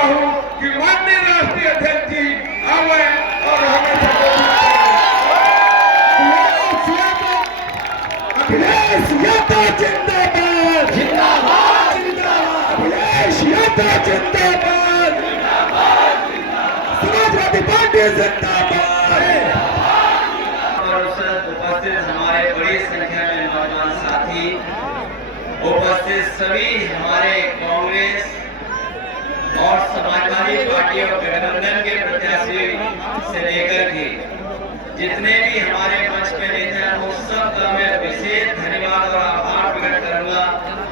चाहता हूं कि माननीय राष्ट्रीय अध्यक्ष जी आवे और हमें अखिलेश यादव जिंदाबाद, जिंदाबाद, जिंदाबाद, अखिलेश यादव जिंदाबाद, समाजवादी पार्टी जिंदाबाद। उपस्थित हमारे बड़ी संख्या में नौजवान साथी, उपस्थित सभी हमारे कांग्रेस और समाजवादी पार्टी और गठबंधन के प्रत्याशी से लेकर के जितने भी हमारे मंच पे नेता हैं, उस सब का मैं विशेष धन्यवाद और आभार प्रकट करूंगा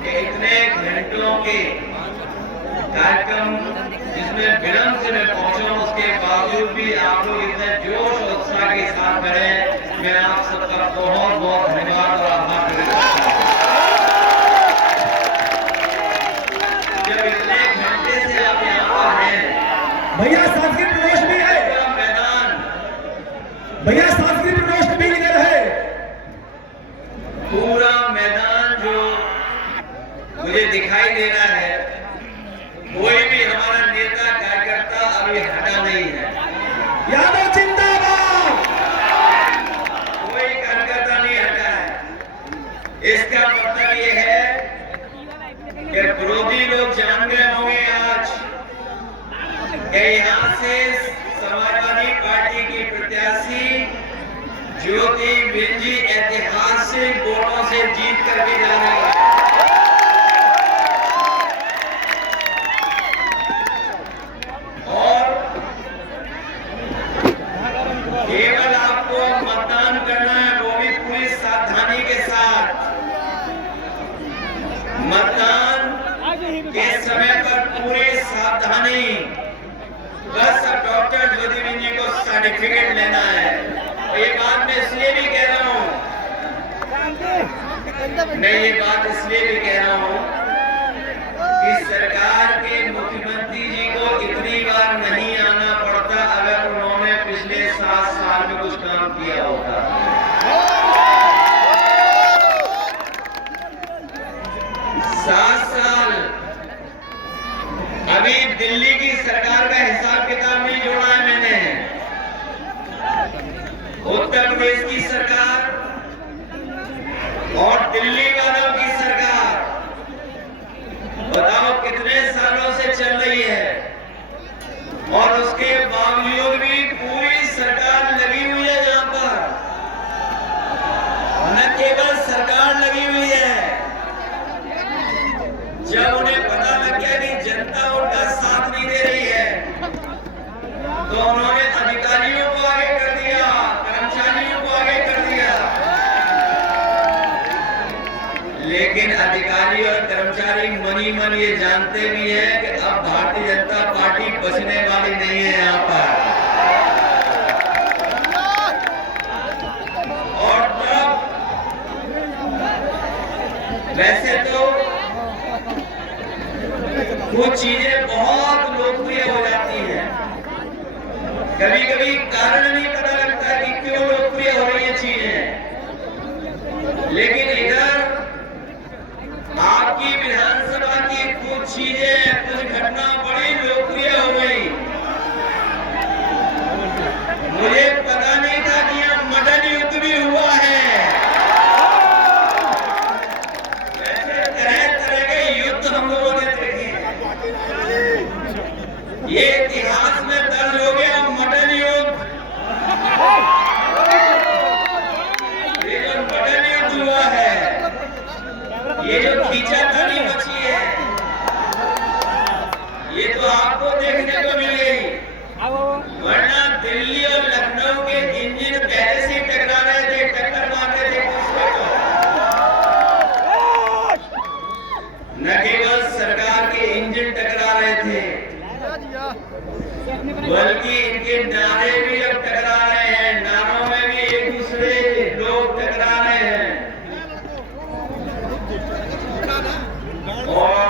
कि इतने घंटों के कार्यक्रम जिसमें विलंब से मैं पहुंचा, उसके बावजूद भी आप लोग इतने जोश और उत्साह के साथ करें, मैं आप सबका बहुत बहुत धन्यवाद और आभार प्रकट करता हूं। जब इतने घंटे से आप यहाँ पर हैं, भैया सांस्कृतिक प्रकोष्ठ भी है, मैदान भैया सांस्कृतिक प्रकोष्ठ भी इधर है, पूरा मैदान जो मुझे दिखाई दे रहा है, कोई भी हमारा नेता कार्यकर्ता अभी हटा नहीं है। यादव जिंदाबाद, कोई कार्यकर्ता नहीं हटा है। इसका मतलब ये है कि विरोधी लोग जान गए होंगे आज कि यहाँ से समाजवादी पार्टी की प्रत्याशी ज्योति बिंजी ऐतिहासिक वोटों से जीत करके जा रही है। और केवल आपको मतदान करना है, वो भी पूरी सावधानी के साथ। मतदान के समय पर पूरी सावधानी, बस अब डॉक्टर ज्योति बिंजी को सर्टिफिकेट लेना है। ये बात मैं इसलिए भी कह रहा हूँ, मैं ये बात इसलिए भी कह रहा हूँ कि सरकार के मुख्यमंत्री जी को इतनी बार नहीं आना पड़ता अगर उन्होंने पिछले 7 साल में कुछ काम किया होता। 7 साल अभी दिल्ली की सरकार का हिसाब किताब नहीं जोड़ा है मैंने। उत्तर प्रदेश की सरकार और दिल्ली वालों की सरकार, बताओ कितने सालों से चल रही है, और उसके बावजूद भी पूरी सरकार लगी हुई है यहाँ पर। न केवल सरकार लगी हुई है, जब उन्हें पता लग गया कि जनता उनका साथ नहीं दे रही है, तो उन्होंने अधिकारियों को आगे कर दिया, कर्मचारियों को आगे कर दिया। लेकिन अधिकारी और कर्मचारी मनी मन ये जानते भी हैं कि अब भारतीय जनता पार्टी बचने वाली नहीं है यहाँ पर। और तब वैसे तो कुछ चीजें बहुत लोकप्रिय हो जाती हैं, कभी कभी कारण नहीं पता लगता कि क्यों लोकप्रिय हो रही है चीजें। लेकिन इधर आपकी विधानसभा की कुछ चीजें, कुछ घटना बड़ी लोकप्रिय हो गई। मुझे पता नहीं था कि यहाँ मदन युद्ध भी हुआ है। ऐसे तरह तरह के युद्ध हम लोगों ने देखे हैं। ये इतिहास में दर्ज हो गया मदन युद्ध। ये जो मदन युद्ध हुआ है, ये जो खींचातानी मची है, ये तो आपको देखने को मिलेगी। वरना दिल्ली और लखनऊ के इंजन पहले से टकरा रहे थे, टक्कर मारते थे दूसरे को। न केवल सरकार के इंजन टकरा रहे थे, बल्कि इनके नारे भी अब टकरा रहे हैं। नारों में भी एक दूसरे लोग टकरा रहे हैं। और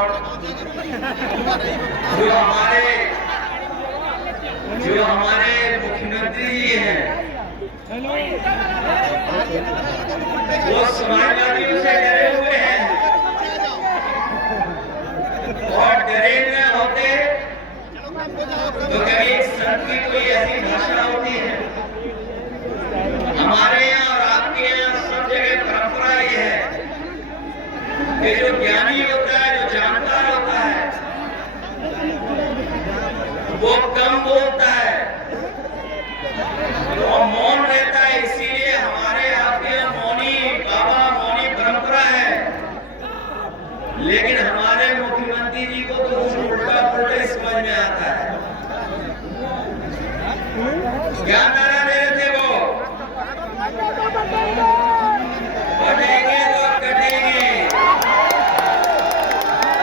जो हमारे मुख्यमंत्री जी हैं, वो समाजवादियों से डरे हुए हैं, और डरे न होते वो कम बोलता है और मौन रहता है। इसीलिए हमारे आपके यहाँ मौनी बाबा मौनी परंपरा है। लेकिन हमारे मुख्यमंत्री जी को तो उल्टा पुल्टा समझ में आता है। क्या नारा दे रहे थे वो? बढ़ेंगे तो कटेंगे।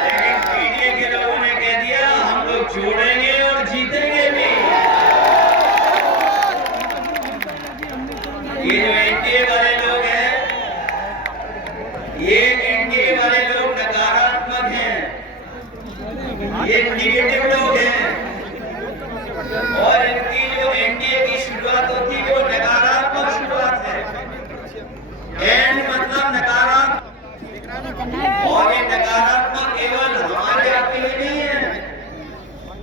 लेकिन पीडीए के लोगों ने कह दिया हम लोग जोड़ेंगे और जीतेंगे भी। ये जो एनडीए वाले लोग हैं, ये एनडीए वाले लोग नकारात्मक हैं, ये निगेटिव लोग हैं। और इनकी जो एनडीए की शुरुआत होती है वो नकारात्मक शुरुआत है। एंड मतलब नकारात्मक, और ये नकारात्मक केवल हमारे आपके लिए नहीं है,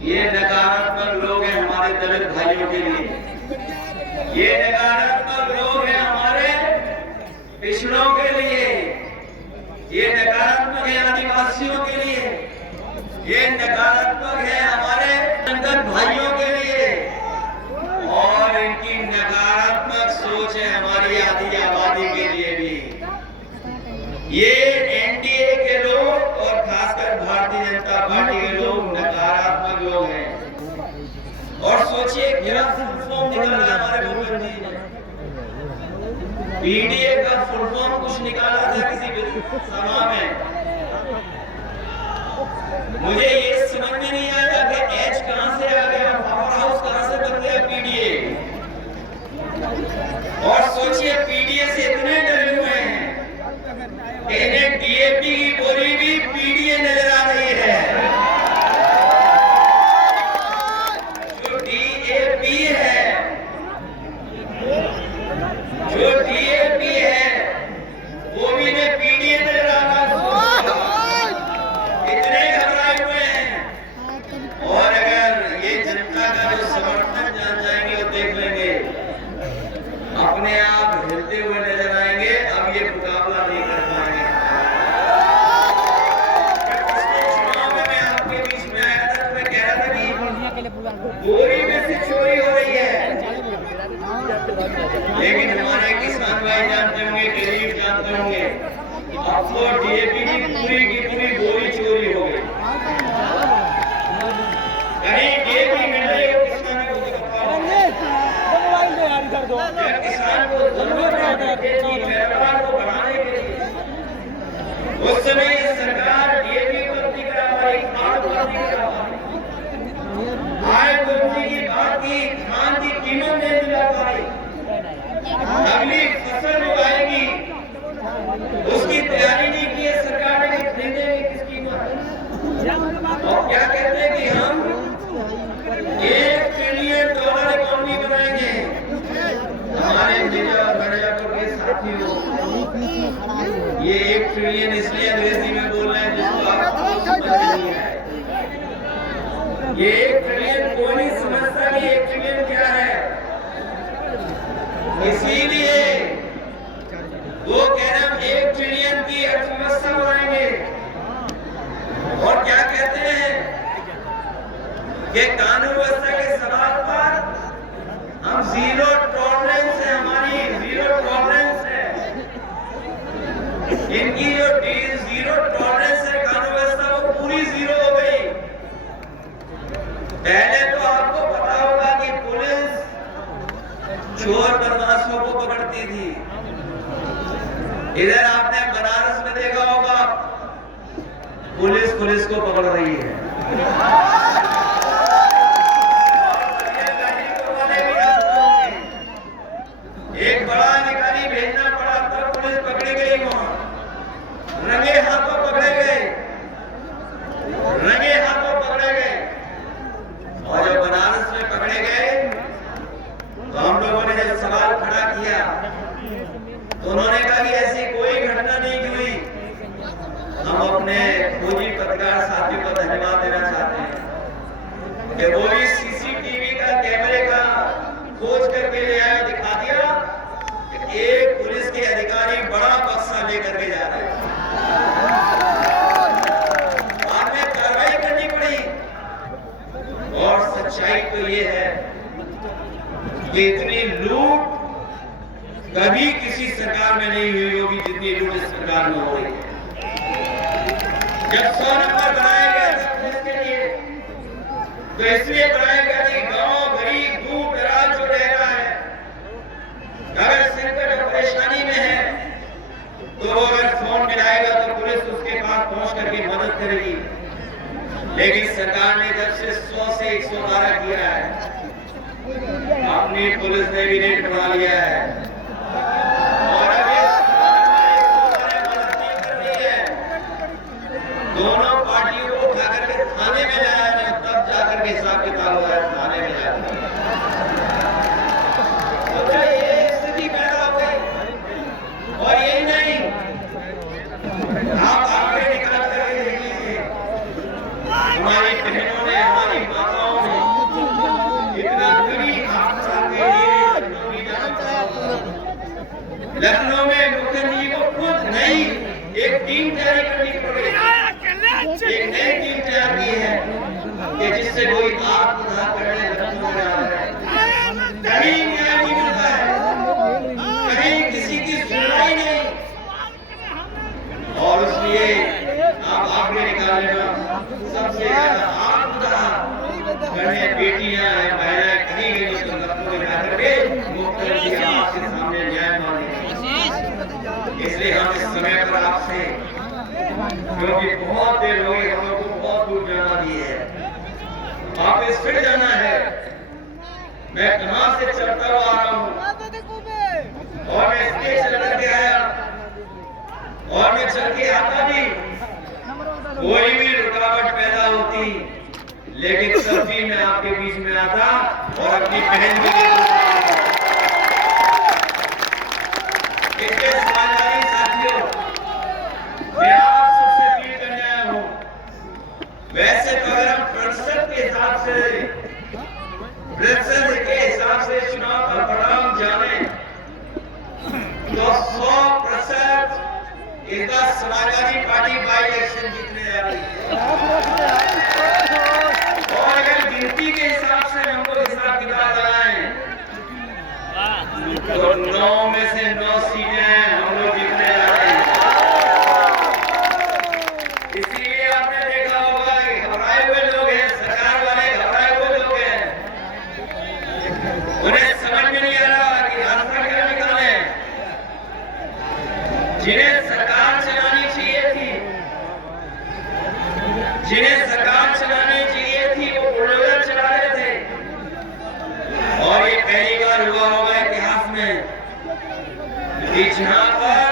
ये नकारात्मक लोग हैं हमारे दलित भाइयों के लिए, ये नकारात्मक लोग हैं हमारे पिछड़ों के लिए, ये नकारात्मक है आदिवासियों के लिए, ये नकारात्मक है हमारे दलित भाइयों के लिए, और इनकी नकारात्मक सोच है हमारी आधी आबादी के लिए भी। ये एनडीए के लोग और खासकर भारतीय जनता पार्टी के लोग नकारात्मक लोग हैं। और सोचिए क्या फुल फॉर्म निकाला हमारे मुख्यमंत्री ने। पीडीए का फुल फॉर्म कुछ निकाला था किसी सभा में। मुझे ये समझ में नहीं आया कि एच कहां से आ गया, पावर हाउस कहां से बन गया पीडीए। और सोचिए पीडीए से इतने डरे हुए हैं कि इन्हें डीएपी की बोली भी पीडीए नजर आ रही है। जो डीएपी है, जो डीएपी है वो भी इन्हें पीडीए नजर आ रहा है। इतने घबराए हुए हैं। और अगर ये जनता का जो समर्थन जान जाएंगे और देख लेंगे, अपने आप हिलते हुए नजर आएंगे। अब ये मुकाबला नहीं कर पाएंगे। पिछले चुनाव में मैं आपके बीच में आया था तो मैं कह रहा था कि बोरी में से चोरी हो रही है, लेकिन हमारे किसान भाई जानते होंगे, गरीब जानते होंगे, अब तो डीएपी की पूरी बोरी चोरी हो गई। कहीं डीएपी मिल रही हो किसान को किसान को जरूरत है खेती व्यापार को बढ़ाने के लिए। उस समय सरकार डीएपी बंदी करा पाई, खाद बंदी करा पाई, आय बंदी की बात की, धान की कीमत नहीं दिला पाई। अगली फसल उगाएगी उसकी तैयारी नहीं की है सरकार ने, खरीदेंगे किस कीमत। और क्या कहते हैं कि हम $1 ट्रिलियन इकोनॉमी बनाएंगे। हमारे मिर्जापुर के साथियों, ये 1 ट्रिलियन इसलिए अंग्रेजी में बोल रहे हैं जिसको आपको समझ नहीं है। ये 1 ट्रिलियन कोई नहीं समझता कि 1 ट्रिलियन क्या है। इसीलिए वो कह रहे हम 1 ट्रिलियन की अर्थव्यवस्था बनाएंगे। और क्या कहते हैं कि कानून व्यवस्था के सवाल पर हम जीरो टॉलरेंस है, हमारी जीरो टॉलरेंस है। इनकी जो जीरो टॉलरेंस है कानून व्यवस्था वो पूरी जीरो हो गई। पहले तो आपको पता होगा कि पुलिस चोर बदमाशों को पकड़ती थी। इधर आपने बनारस में देखा होगा पुलिस को पकड़ रही है। एक बड़ा अधिकारी भेजना पड़ा तब पुलिस पकड़ी गई, वहां रंगे हाथों पकड़े गए, रंगे हाथों पकड़े गए। और जब बनारस में पकड़े गए तो हम लोगों ने जब सवाल खड़ा किया तो उन्होंने कहा कि ऐसी कोई घटना नहीं हुई। हम अपने खोजी पत्रकार साथियों को धन्यवाद देना चाहते हैं कि वो भी सीसीटीवी का कैमरे का खोज करके ले आया, दिखा दिया कि एक पुलिस के अधिकारी बड़ा बक्सा लेकर के जा रहे हैं। बाद में कार्रवाई करनी पड़ी और सच्चाई तो ये है कि इतनी लूट कभी किसी सरकार में नहीं हुई होगी जितनी लूट इस सरकार में हो रही है। जब 100 नंबर बनाया गया था पुलिस के लिए तो इसलिए बनाया गया कि गांव गरीब दूर दराज जो रह रहा है अगर संकट और परेशानी में है तो वो अगर फोन मिलाएगा तो पुलिस उसके पास पहुंच करके मदद करेगी। लेकिन सरकार ने जब से 100 से 112 किया है, अपनी पुलिस ने भी रेट बढ़ा लिया है और अब ये मदद नहीं कर रही है। दोनों पार्टियों को उठा करके थाने में लाया है, तब जाकर के हिसाब किताब हुआ है थाने में जाकर। तो क्या ये स्थिति पैदा हो गई? और यही नहीं, आप आंकड़े निकाल करके देख लीजिए, हमारी बहनों ने, हमारी माताओं ने इतना बड़ी आपदा के लिए लखनऊ में मुख्यमंत्री को खुद नई एक टीम जारी करनी पड़ी, एक नई टीम तैयार की है कि जिससे कोई आपदा करने लखनऊ में आ रहा है, कहीं न्याय नहीं मिलता है, कहीं किसी की सुनवाई नहीं। और इसलिए आप आंकड़े निकाल लेना, सबसे ज्यादा आपदा करने बेटियां हैं, महिलाएं कहीं गई तो लखनऊ में जाकर के मुख्यमंत्री आपके सामने न्याय मांगेंगे। इसलिए हम इस समय पर आपसे, क्योंकि बहुत देर हो गई, हम लोग को बहुत दूर जाना भी है, वापस फिर जाना है। मैं कहां से चलता हुआ आ रहा हूं और मैं इसलिए चल करके आया और मैं चल के आता भी, कोई भी रुकावट पैदा होती लेकिन तब भी मैं आपके बीच में आता और अपनी बहन भी इसके समाजवादी साथियों, मैं आप सबसे अपील करने आया हूं। वैसे तो अगर हम प्रतिशत के हिसाब से चुनाव का परिणाम जाने तो 100% इसका समाजवादी पार्टी बाई इलेक्शन जीतने जा रही है। और अगर गिनती के हिसाब से हमको हिसाब किताब लगाएं तो 9 में से 9 सीटें हम लोग जीतने जा रहे हैं। इसीलिए आपने देखा होगा कि घबराए हुए लोग हैं, सरकार वाले घबराए हुए लोग हैं, उन्हें समझ में नहीं आ रहा कि रास्ता क्या निकाले। जिन्हें सरकार चलानी चाहिए थी, जिन्हें सरकार चलानी चाहिए थी, वो बुलडोजर चला रहे थे। और ये पहली बार हुआ होगा इतिहास में कि जहां पर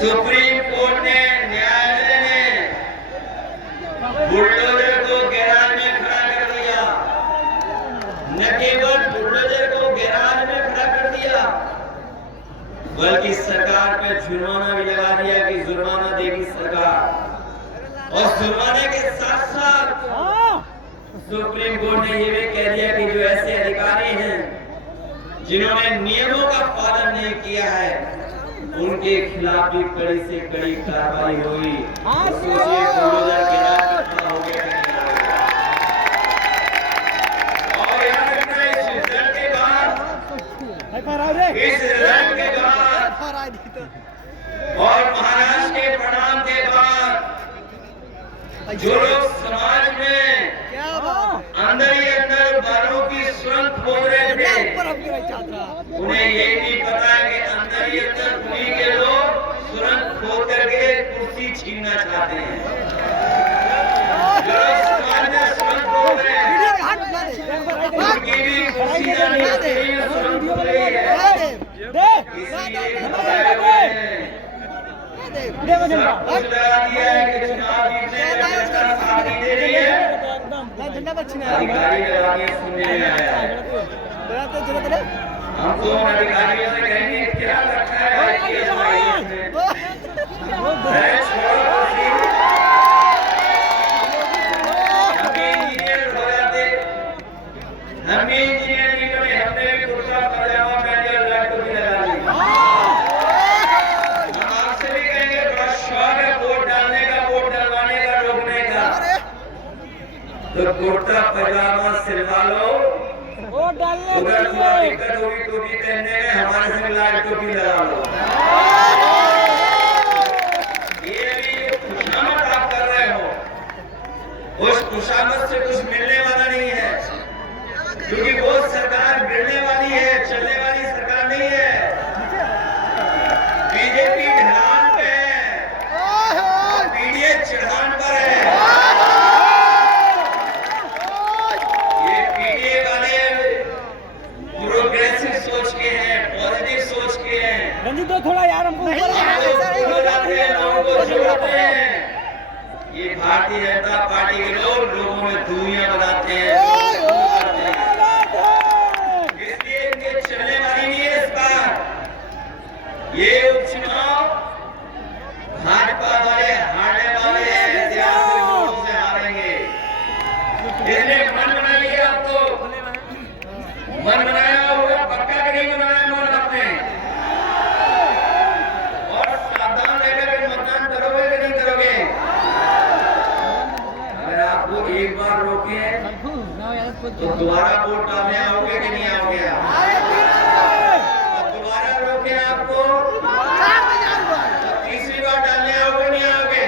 सुप्रीम कोर्ट ने, न्यायालय ने बुलडोजर को गैराज में खड़ा कर दिया। न केवल बुलडोजर को गैराज में खड़ा कर दिया बल्कि सरकार पे जुर्माना भी लगा दिया कि जुर्माना देगी सरकार। और जुर्माने के साथ साथ सुप्रीम कोर्ट ने ये भी कह दिया कि जो ऐसे अधिकारी हैं जिन्होंने नियमों का पालन नहीं किया है उनके खिलाफ भी कड़ी से कड़ी कार्रवाई होगी। सोचिए बुलडोजर गैराज में खड़ा हो गया। और याद रखना, इस रिजल्ट के बाद और महाराष्ट्र के परिणाम के बाद जो लोग समाज में अंदर ही अंदर बालों की सुरंग खोद रहे थे, उन्हें यही नहीं पता कि अंदर ही अंदर उन्हीं के लोग सुरंग खोद करके कुर्सी छीनना चाहते हैं। जो समाज में सुरंग खोद रहे हैं उनकी भी कुर्सी जानी चाहिए, सुरंग खोद रही है। इसलिए घबराए हुए हैं, सब कुछ लगा दिया है कि चुनाव जीतने में जनता साथ नहीं दे रही है, अधिकारी लगा के सुनने में आया है। हम तो उन अधिकारियों से कहेंगे क्या रखा है कि इंजीनियर हो जाते, हम भी इंजीनियर नहीं बने, हमने भी कुर्ता पजामा पहन के लैपटॉप भी लगा ली। हम आपसे भी कहेंगे बड़ा शौक है वोट डालने का, वोट डलवाने का, रोकने का, तो कुर्ता पजामा सिलवा लो, उधर थोड़ा दिक्कत होगी टोपी पहनने में, हमारे संग लाल टोपी लगा लो। ये भी जो खुशामद आप कर रहे हो, उस खुशामद से कुछ मिलने वाला नहीं है, क्योंकि वो सरकार गिरने वाली है, चलने वाली सरकार नहीं है। बीजेपी ढलान पे है, पीडीए चढ़ान पर है। ये पीडीए वाले प्रोग्रेसिव सोच के हैं, पॉजिटिव सोच के हैं। रंजीत तो थोड़ा यार हमको जाते हैं, लोगों को जोड़ते हैं। ये भारतीय जनता पार्टी के लोग लोगों में दूरियां बनाते हैं, इसलिए इनके चलने वाली नहीं है इस बार। ये उपचुनाव भाजपा वाले हारने वाले ऐतिहासिक वोटों से हारेंगे। इसलिए मन बना लिया, आपको मन बनाया होगा, पक्का कि नहीं बनाया मन अपने, और सावधान रहकर मतदान करोगे कि नहीं करोगे। अगर आपको एक बार रोके तो दोबारा वोट डालने आओगे कि नहीं आओगे। दोबारा रोके आपको तो तीसरी बार डालने आओगे नहीं आओगे।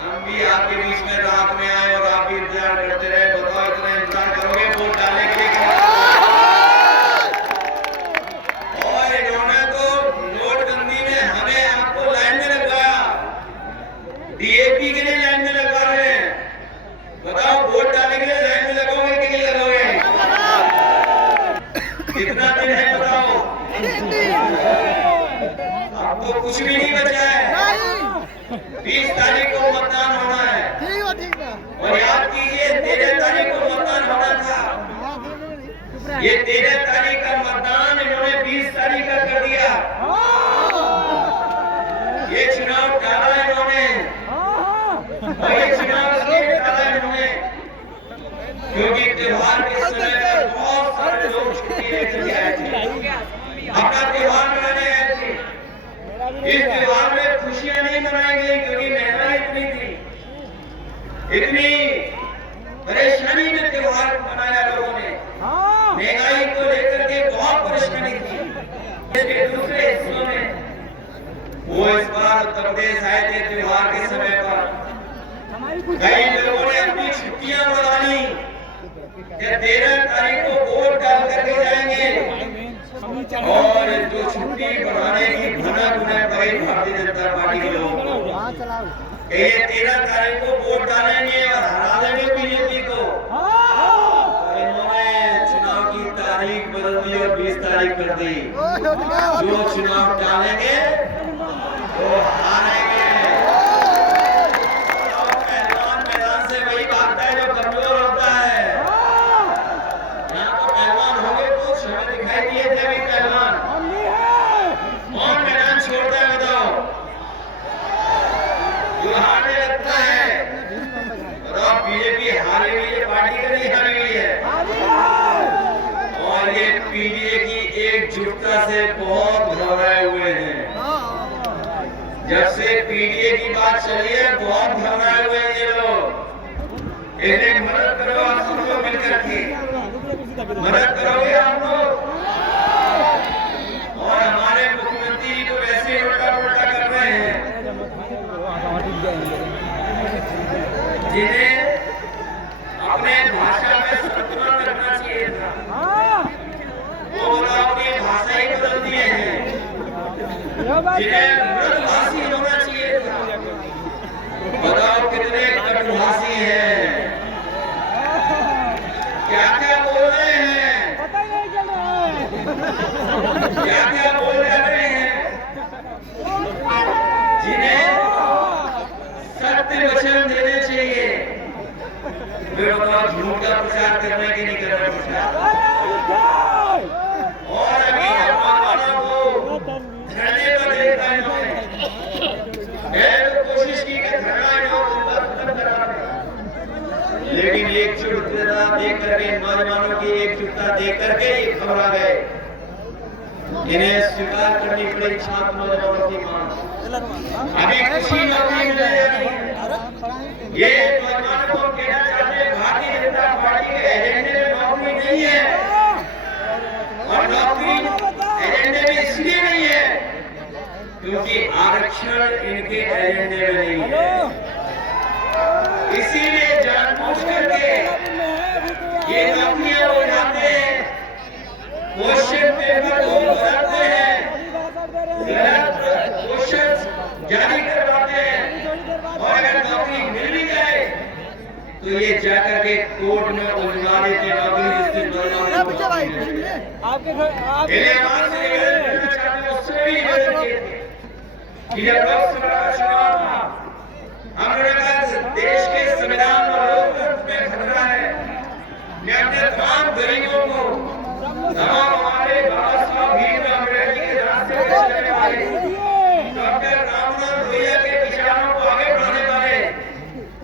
हम भी आपके बीच में रात में आए और आप भी इंतजार करते रहे, बताओ इतना इंतजार करोगे वोट डालने के लिए। और इन्होंने तो नोटबंदी में हमें आपको लाइन में लगवाया, डीएपी के लिए लाइन में लगवा रहे हैं। बताओ वोट डालने के लिए लाइन में लगोगे कि नहीं लगोगे। कितना दिन है बताओ, अब तो कुछ भी नहीं बचा है। 20 तारीख को मतदान होना है, और याद कीजिए 13 तारीख को मतदान होना था। ये 13 तारीख का मतदान इन्होंने 20 तारीख का कर दिया। ये चुनाव टाला इन्होंने, और ये चुनाव इसलिए टाला इन्होंने क्योंकि त्योहार के समय पर बहुत सारे लोग छुट्टी लेकर आए थे, अपना त्योहार मनाने आए थे। इस त्योहार में खुशियां नहीं मनाई गई क्योंकि महंगाई इतनी थी, इतनी परेशानी में त्योहार मनाया लोगों ने। महंगाई को लेकर के बहुत परेशानी थी। इसके दूसरे हिस्सों में वो इस बार उत्तर प्रदेश आए थे त्योहार के समय पर, कई लोगों ने अपनी छुट्टियां बढ़ा ली कि 13 तारीख को वोट डाल करके जाएंगे, और जो छुट्टी बढ़ाने की भनक उन्हें पड़ी भारतीय जनता पार्टी के लोगों को, ये 13 तारीख को वोट डालेंगे और हरा देंगे बीजेपी को। इन्होंने चुनाव की तारीख बदल दी और 20 तारीख कर दी। जो चुनाव टालेंगे वो हारेंगे। पहलवान मैदान से वही भागता है जो कमजोर होता है। यहाँ तो पहलवान होंगे कुछ, हमें दिखाई दिए थे अभी पहलवान। कौन मैदान छोड़ता है बताओ, जो हारने लगता है। बताओ बीजेपी हारी हुई है, पार्टी का नहीं हारी हुई है। और ये पीडीए की एकजुटता से बहुत घबराए हुए हैं। जब से पीडीए की बात चली है बहुत घबराए हुए हैं ये लोग। इन्हें मदद करो आप सब लोग मिलकर के, मदद करोगे आप लोग। और हमारे मुख्यमंत्री तो वैसे उल्टा पुल्टा कर रहे हैं, जिन्हें अपने भाषा में संतुलन रखना चाहिए था, वो अपनी भाषा ही बदल दिए हैं। जिन्हें मृदभाषी होना चाहिए था, बताओ कितने कटुभाषी हैं, क्या क्या बोल रहे हैं, क्या क्या बोल रहे हैं। जिन्हें सत्य वचन देने चाहिए, वे बताओ झूठ का प्रचार करने के नहीं करना प्रचार। और अभी हमारा को धरने पर देखा इन्होंने, कोशिश की कि धरना खत्म करा दें, लेकिन एकजुटता देख करके, नौजवानों की एकजुटता देख करके ये घबरा गए। इन्हें स्वीकार करनी पड़ी छात्र नौजवानों की मांग। अभी खुशी नौकरी मिलने जा रही है, ये नौजवानों क्योंकि आरक्षण इनके एजेंडे में नहीं है। इसीलिए जानबूझ करके ये नौकरियां उठाते हैं, क्वेश्चन पेपर को बनाते हैं, क्वेश्चन जारी करवाते हैं, और अगर नौकरी मिल भी जाए तो ये जाकर के कोर्ट में उलझा देते हैं नौकरी, जिससे देश के संविधान और लोकतंत्र में खतरा है। मैं अपने तमाम गरीबों को, तमाम हमारे बाबा साहब भीमराव अम्बेडकर जी के रास्ते पर चलने वाले, डॉक्टर राममनोहर लोहिया के विचारों को आगे बढ़ाने वाले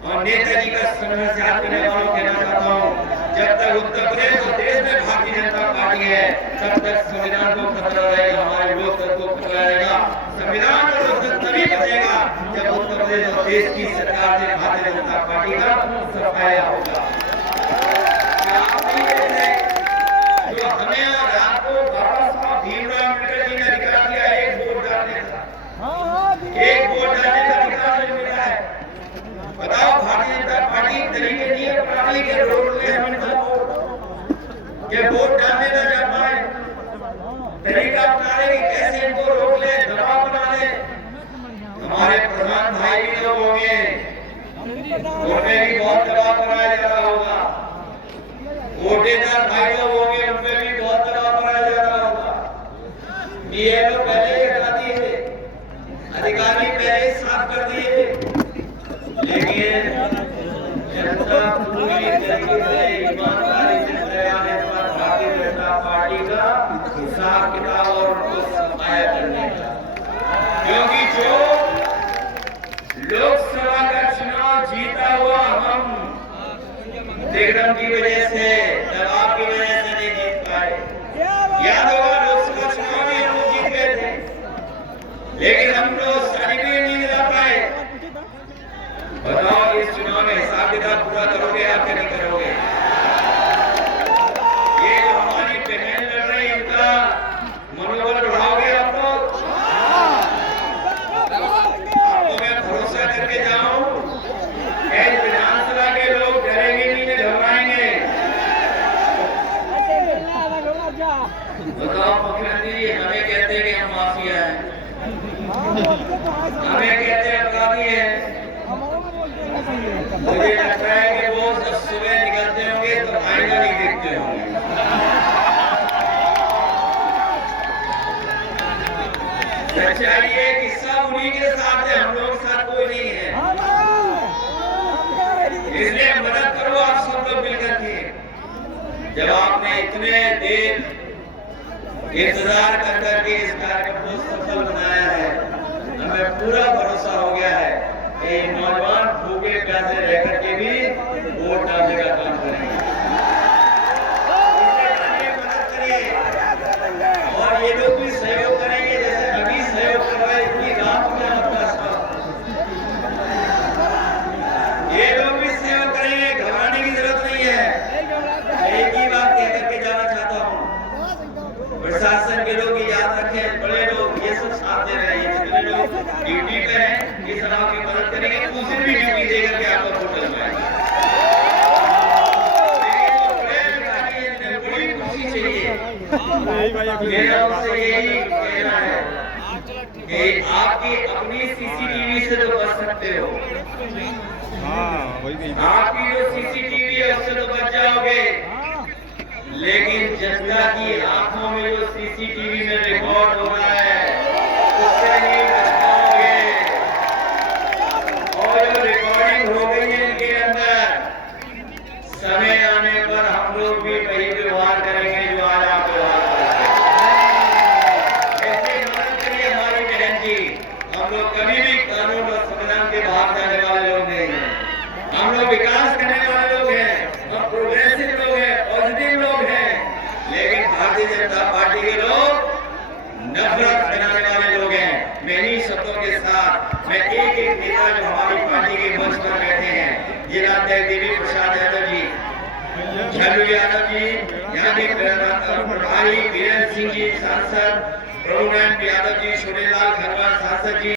और नेताजी का संघर्ष याद करने वालों को कहना चाहता हूँ, जब तक उत्तर प्रदेश और देश में भारतीय जनता पार्टी है, तब तक संविधान को खतरा रहेगा, हमारे लोकतंत्र को खतरा रहेगा। संविधान और लोकतंत्र तभी बचेगा जब उत्तर प्रदेश और देश की सरकार से भारतीय जनता पार्टी का सफाया होगा। जो हमें और आपको बाबा साहब भीमराव अम्बेडकर जी ने अधिकार दिया, एक वोट डालने का, एक वोट डालने का अधिकार जो मिला है। बताओ, भारतीय जनता पार्टी तरीके नहीं है पार्टी के रोड में ये वोट डालने न जा पाए, तरीका अपना ले कि कैसे इनको रोक ले, दबाव बना ले। हमारे प्रधान भाई भी लोग होंगे, उनमें भी बहुत दबाव बनाया जा रहा होगा, वोटेदार भाई लोग होंगे, उनमें भी बहुत दबाव बनाया जा रहा होगा। ये लोग पहले ही हटा दिए, अधिकारी पहले ही साफ कर दिए, लेकिन जनता पूरी तरीके से ईमानदारी से आने पर भारतीय जनता पार्टी का हिसाब किताब और उनको सफाया करने का, क्योंकि जो लोकसभा का चुनाव जीता हुआ हम विक्रम की वजह से, दबाव की वजह से नहीं जीत पाए। याद होगा लोकसभा चुनाव में हम जीत गए थे, लेकिन हमको सर्टिफिकेट नहीं मिला पाए। बताओ, इस चुनाव में हिसाब किताब पूरा करोगे आप क्या नहीं करोगे? ये जो हमारी बहन लड़ रही है, इनका मनोबल बढ़ाओगे आप लोग? आपको मैं भरोसा करके जाऊं, विधानसभा के लोग डरेंगे नहीं, घबराएंगे। बताओ मुख्यमंत्री जी हमें कहते हैं कि हम माफिया हैं, हमें कहते हैं अपराधी हैं। मुझे लगता है कि वो जब सुबह निकलते होंगे तो आईना नहीं देखते होंगे। सच्चाई है कि सब उन्हीं के साथ है, हम लोग साथ कोई नहीं है। इसलिए मदद करो आप सब लोग मिलकर के। जब आपने इतने देर इंतजार कर करके इस कार्यक्रम को सफल बनाया है, हमें पूरा भरोसा हो गया है कि नौजवान भूखे प्यासे रह करके भी वोट डालने का काम करेंगे। मदद करिए और ये लोग भी सहयोग करेंगे, जैसे अभी सहयोग कर रहे हैं, इतनी रात में अपना साथ ये लोग भी सहयोग करेंगे, घबराने की जरूरत नहीं है। एक ही बात कह करके जाना चाहता हूँ, प्रशासन के लोग याद रखें, बड़े लोग ये सब साथ दे रहे हैं, जितने लोग ड्यूटी पे हैं इस तरह की मदद करेंगे, उस दिन भी ड्यूटी देकर के आपको वोट डलवाएंगे। बड़ी खुशी चाहिए, मेरा उनसे यही कहना है कि आपकी अपनी सीसीटीवी से तो बच सकते हो, आपकी जो सीसीटीवी है उससे तो बच जाओगे, लेकिन जनता की आंखों में जो सीसीटीवी में रिकॉर्ड हो रहा है उससे नहीं बच पाओगे। और जो रिकॉर्डिंग हो गई है इनके अंदर, समय आने पर हम लोग भी वही व्यवहार करेंगे जो आज आप व्यवहार करते हैं। ऐसे मदद करिए हमारी बहन जी, हम लोग कभी भी कानून और संविधान के बाहर जाने वाले लोग नहीं हैं, हम लोग विकास करने वाले लोग हैं, हम प्रोग्रेसिव लोग हैं, पॉजिटिव लोग हैं, लेकिन भारतीय जनता पार्टी के लोग नफरत बनाने वाले लोग हैं। मैं इन्हीं शब्दों के साथ मैं एक एक नेता जो हमारी पार्टी के मंच पर बैठे हैं, जिला देवी प्रसाद यादव जी, झल्लू यादव जी, यहाँ के प्रभारी वीरेंद्र सिंह जी सांसद, प्रभुनयन यादव जी, छोटेलाल खरवार सांसद जी,